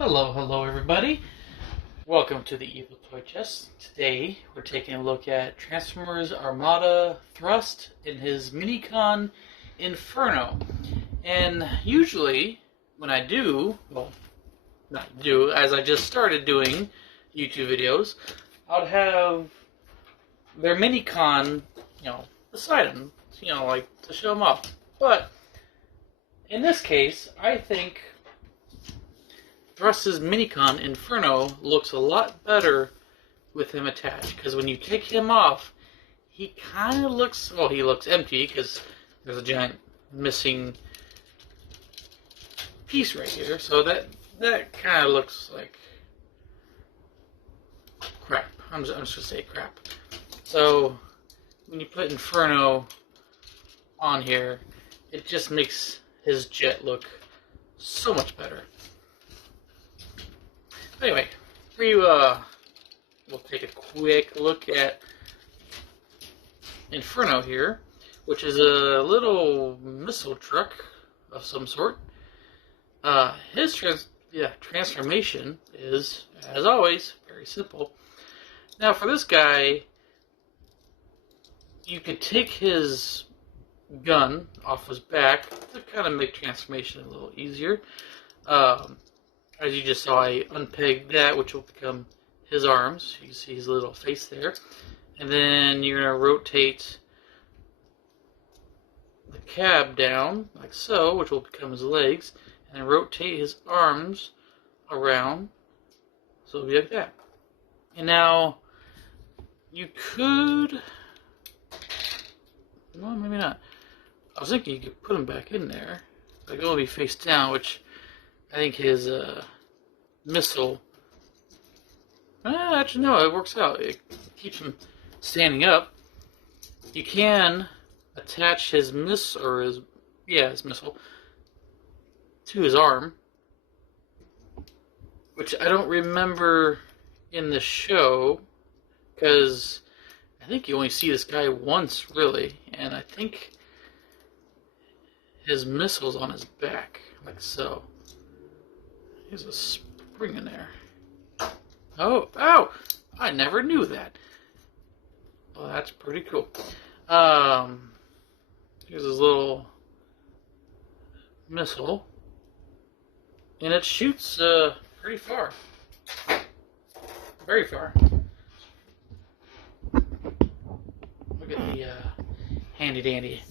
Hello everybody. Welcome to the Evil Toy Chest. Today we're taking a look at Transformers Armada Thrust in his Minicon Inferno. And usually when I do, well, not do, as I just started doing YouTube videos, I'd have their Minicon, beside them, like to show them off. But in this case, I think Thrust's Minicon Inferno looks a lot better with him attached, because when you take him off, he kind of looks, well, he looks empty because there's a giant missing piece right here, so that kind of looks like crap. I'm just going to say crap. So when you put Inferno on here, it just makes his jet so much better. Anyway, we'll take a quick look at Inferno here, which is a little missile truck of some sort. His transformation is, as always, very simple. Now, for this guy, you could take his gun off his back to kind of make transformation a little easier. As you just saw, I unpegged that, which will become his arms. You can see his little face there. And then you're going to rotate the cab down, like so, which will become his legs. And then rotate his arms around, so it'll be like that. And now, you could... well, maybe not. I was thinking you could put him back in there. Like, it'll be face down, which... I think his missile... actually, no, it works out. It keeps him standing up. You can attach his missile to his arm, which I don't remember in the show, because I think you only see this guy once, really, and I think his missile's on his back, like so. There's a spring in there. Oh, ow! I never knew that. Well, that's pretty cool. Here's his little missile. And it shoots pretty far. Very far. Look at the handy dandy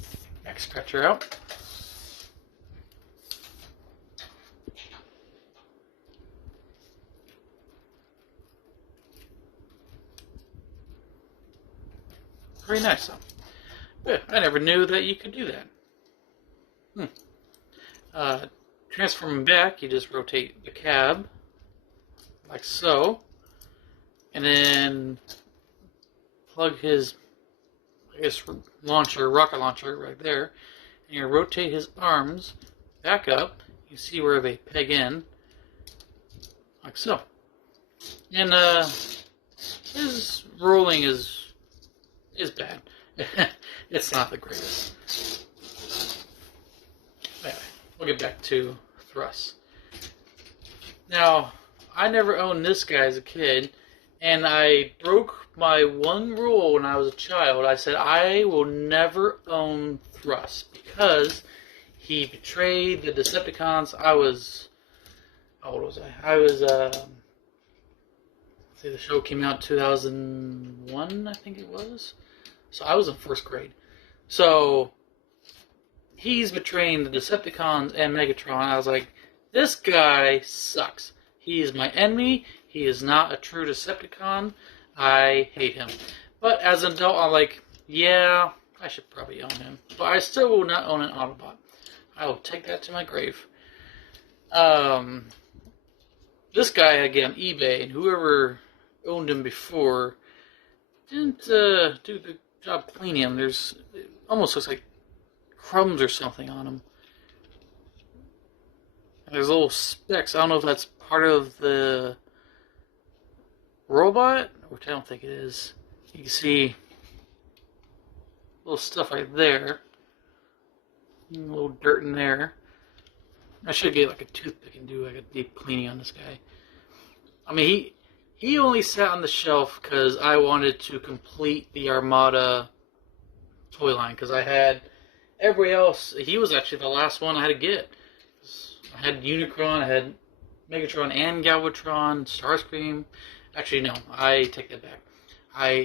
neck scratcher out. Very nice, though. Yeah, I never knew that you could do that. Transforming back, you just rotate the cab, like so, and then plug his, rocket launcher right there, and you rotate his arms back up. You see where they peg in, like so. And his rolling is bad. It's not the greatest. Anyway, we'll get back to Thrust. Now, I never owned this guy as a kid, and I broke my one rule when I was a child. I said I will never own Thrust because he betrayed the Decepticons. How old was I? I was, say the show came out in 2001, I think it was. So I was in first grade. So he's betraying the Decepticons and Megatron. I was like, this guy sucks. He is my enemy. He is not a true Decepticon. I hate him. But as an adult, I'm like, yeah, I should probably own him. But I still will not own an Autobot. I will take that to my grave. This guy I get on eBay, and whoever owned him before didn't do the job cleaning him. It almost looks like crumbs or something on him. And there's little specks. I don't know if that's part of the robot, which I don't think it is. You can see little stuff right there. A little dirt in there. I should get like a toothpick and do like a deep cleaning on this guy. I mean, he only sat on the shelf because I wanted to complete the Armada toy line, because I had everybody else. He was actually the last one I had to get. I had Unicron, I had Megatron and Galvatron, Starscream. Actually, no, I take that back.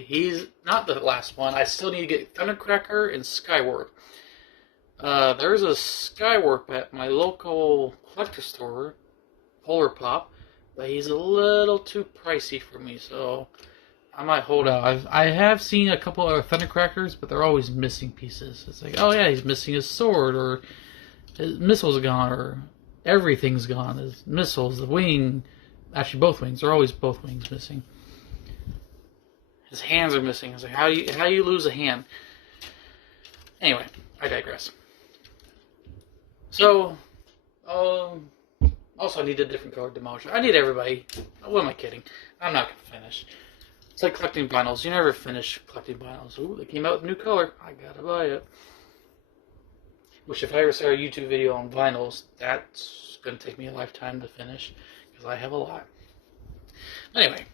He's not the last one. I still need to get Thundercracker and Skywarp. There's a Skywarp at my local collector store, Polar Pop, but he's a little too pricey for me, so I might hold out. I have seen a couple of Thundercrackers, but they're always missing pieces. It's like, oh yeah, he's missing his sword, or his missile's gone, or everything's gone. His missiles, the wing, actually both wings. They're always both wings missing. His hands are missing. It's like, how do you lose a hand? Anyway, I digress. So, also I need a different color Demolisher. I need everybody. What am I kidding? I'm not gonna finish. It's like collecting vinyls. You never finish collecting vinyls. Ooh, they came out with a new color. I gotta buy it. Which, if I ever start a YouTube video on vinyls, that's gonna take me a lifetime to finish, because I have a lot. Anyway,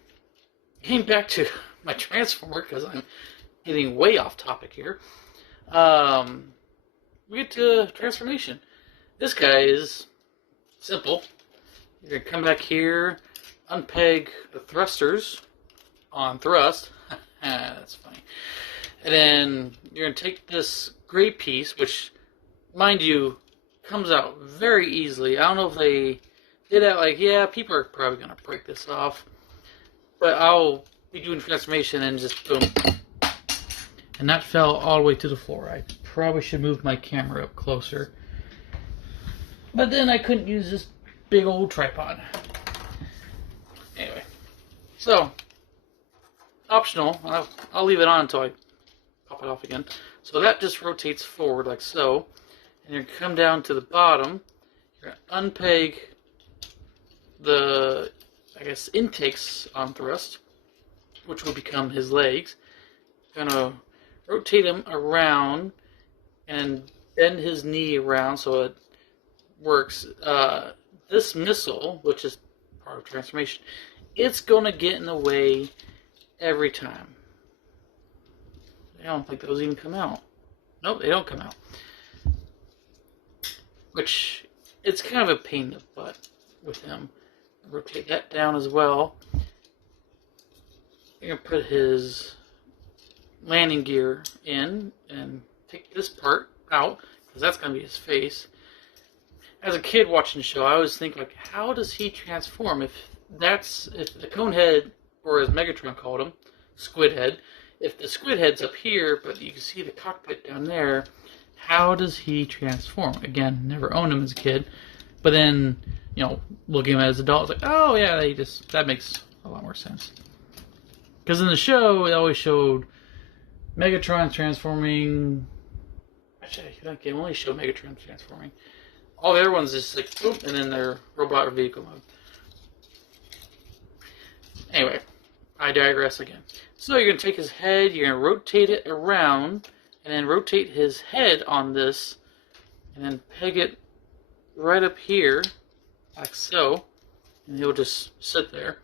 getting back to my Transformer, because I'm getting way off topic here. We get to transformation. This guy is simple. You're gonna come back here, unpeg the thrusters on thrust. That's funny. And then you're going to take this gray piece, which, mind you, comes out very easily. I don't know if they did that, like, yeah, people are probably going to break this off. But I'll be doing transformation and just boom. And that fell all the way to the floor. I probably should move my camera up closer. But then I couldn't use this big old tripod. Anyway. So, optional. I'll leave it on until I pop it off again. So that just rotates forward like so. And you're going to come down to the bottom. You're going to unpeg the, I guess, intakes on thrust, which will become his legs. Going to rotate him around and bend his knee around so it works. This missile, which is part of transformation, it's going to get in the way every time. I don't think those even come out. Nope, they don't come out. Which, it's kind of a pain in the butt with him. Rotate that down as well. You're going to put his landing gear in and take this part out, because that's going to be his face. As a kid watching the show, I always think, like, how does he transform? If the cone head, or as Megatron called him, squid head, if the squid head's up here, but you can see the cockpit down there, how does he transform? Again, never owned him as a kid, but then, you know, looking at him as an adult, it's like, oh yeah, that makes a lot more sense. Because in the show, it always showed Megatron transforming. Actually, I can only show Megatron transforming. All the other ones is like, boom, and then they're robot or vehicle mode. Anyway, I digress again. So you're going to take his head, you're going to rotate it around, and then rotate his head on this, and then peg it right up here, like so, and he'll just sit there.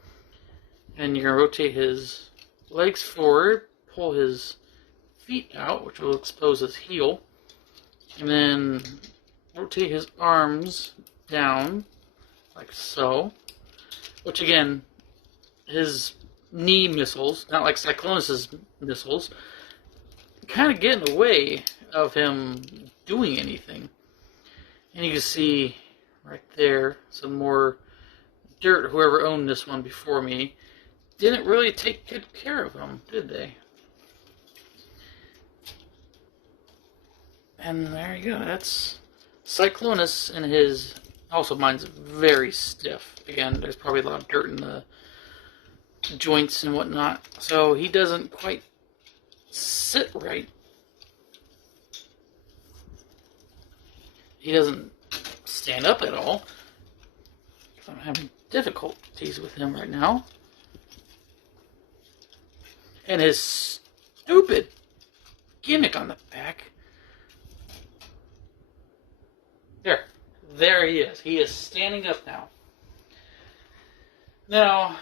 And you're going to rotate his legs forward, pull his feet out, which will expose his heel, and then rotate his arms down, like so, which again, his knee missiles, not like Cyclonus's missiles, kind of get in the way of him doing anything. And you can see right there some more dirt. Whoever owned this one before me didn't really take good care of him, did they? And there you go. That's Cyclonus and his. Also, mine's very stiff. Again, there's probably a lot of dirt in the joints and whatnot, so he doesn't quite sit right. He doesn't stand up at all. I'm having difficulties with him right now. And his stupid gimmick on the back. There. there he is. He is standing up now. Now,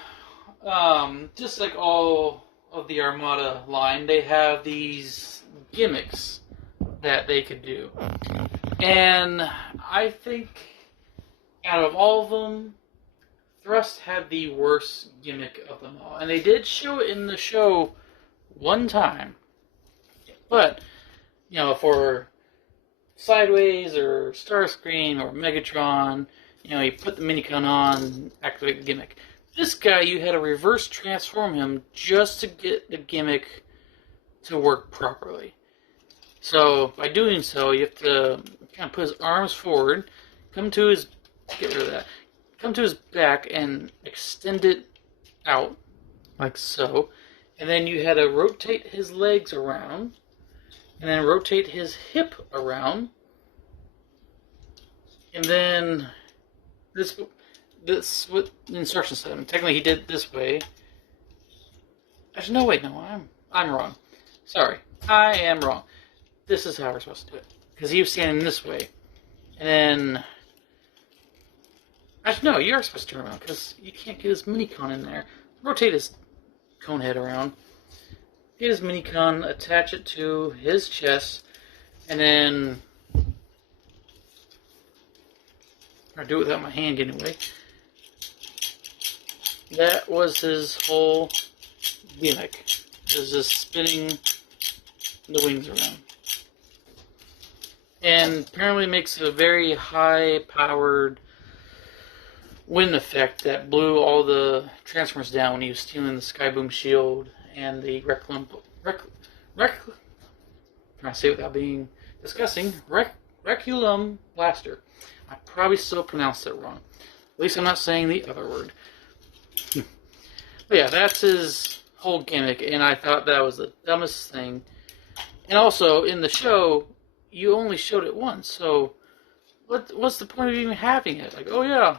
just like all of the Armada line, they have these gimmicks that they could do. And I think out of all of them, Thrust had the worst gimmick of them all. And they did show it in the show one time. But, you know, for Sideways or Starscream or Megatron, you know, you put the minicon on, activate the gimmick. This guy, you had to reverse transform him just to get the gimmick to work properly. So, by doing so, you have to kind of put his arms forward, come to his, get rid of that, come to his back and extend it out, like so. And then you had to rotate his legs around, and then rotate his hip around. And then this what the instructions said. Technically, he did it this way. There's no way. No, I'm wrong. Sorry, I am wrong. This is how we're supposed to do it, because he was standing this way, and then actually no, you're supposed to turn around because you can't get his minicon in there. Rotate his cone head around. Get his minicon, attach it to his chest, and then I do it without my hand anyway. That was his whole gimmick. It was just spinning the wings around. And apparently makes a very high-powered wind effect that blew all the Transformers down when he was stealing the Skyboom shield and the trying to say it without being disgusting, Reculum blaster. I probably still pronounced it wrong. At least I'm not saying the other word. But yeah, that's his whole gimmick, and I thought that was the dumbest thing. And also, in the show, you only showed it once, so what's the point of even having it? Like, oh yeah,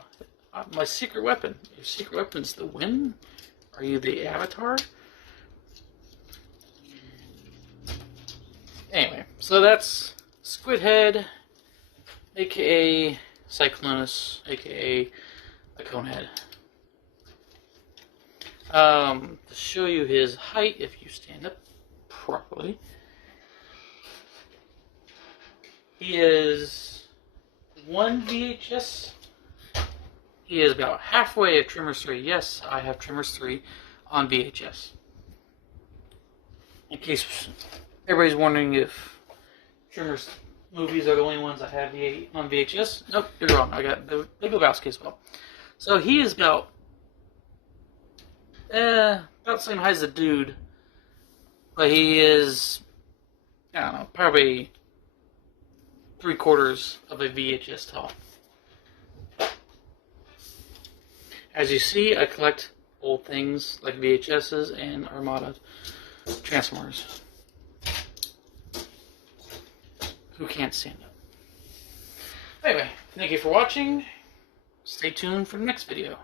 my secret weapon. Your secret weapon's the wind? Are you the Avatar? Anyway, so that's Squidhead, aka Cyclonus, aka a Conehead. To show you his height, if you stand up properly, he is 1 VHS. He is about halfway of Tremors 3. Yes, I have Tremors 3 on VHS. In case everybody's wondering if Tremors movies are the only ones I have on VHS. Nope, you're wrong. I got the Big Lebowski as well. So he is about the same height as the dude, but he is, I don't know, probably 3/4 of a VHS tall. As you see, I collect old things like VHSs and Armada Transformers. Who can't stand up? Anyway, thank you for watching. Stay tuned for the next video.